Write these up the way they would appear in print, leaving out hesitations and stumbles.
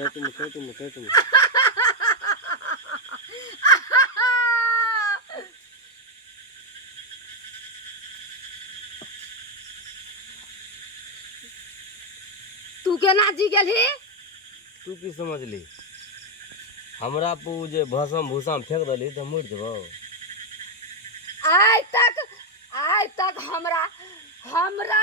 तू केना जी गेली? तू की समझली? हमरा पू जे भसम भूसाम फेंक दली तो मर जबो। आज तक हमरा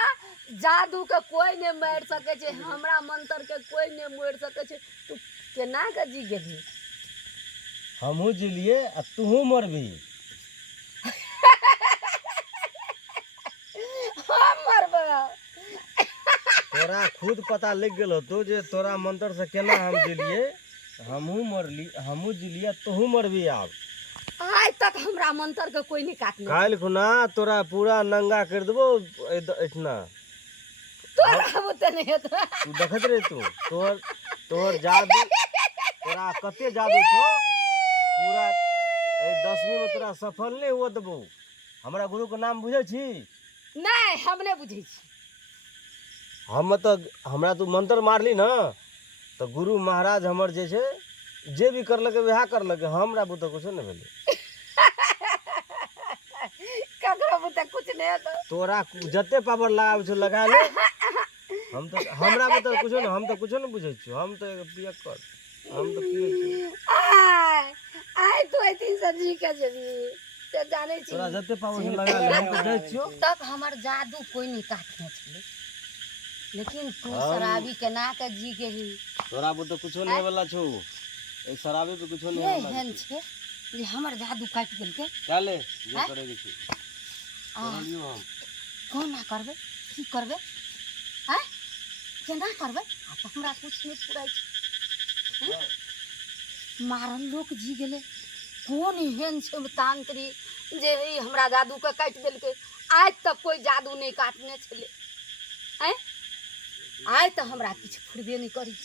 जादू के कोई नहीं मार सके छे, हमरा मंत्र के कोई नहीं मार सके छे। तू केना के जी गेली? हमहू जिलिए आ तूहू मरबी। हम मरबो। तोरा खुद पता लग गेल तो जे तोरा मंत्र से केना हम जिलिए, हमहू मरली, हमहू जिलिए, तूहू मरबी। अब आज तक हमरा मंत्र के कोई नहीं काटने। काल खुना तोरा पूरा नंगा कर देबो इतना। तोरा बुते नहीं है। तू देखत रे तू तोर जादू, तोरा कते जादू छो, पूरा 10वीं में तोरा सफल नहीं हुआ देबो। हमरा गुरु के नाम बुझे छी? नहीं, हम नहीं बुझे छी। हम तो हमरा तू मंत्र मारली ना तो गुरु महाराज हमर जे छे जे भी करलके वह करलके, हमरा बुते कुछ नहीं भेले। ककरो बुते कुछ नहीं है। तोरा जते पावर लगाव छो लगा ले। हम तो हमरा बुते कुछ नहीं, हम तो कुछ नहीं बुझे छी। हम तो पिया कर, हम तो पिया आय तो ऐती सजी के जबी ते जाने छी। तोरा जते पावर लगा ले, हम तो जाय छियो। तक हमर जादू कोई नहीं काटने छले, लेकिन तू शराबी केना के जी गेली? तोरा बुते कुछ नहीं वाला छो, ए शराबी पे कुछ नहीं वाला हेन छे जे हमर जादू काट गेल के। चले जे करे छी करलियो हम। कोना करबे, की करबे? हैं केना करबे? आ तो हमरा कुछ नहीं पुराई छे। मारल लोग जी गेले। कौन हेन छे तांत्री जे ई हमरा जादू के काट देलके? आज तक कोई जादू नहीं काटने छले। हैं आज तो हमरा किछ फुरबे नहीं करी।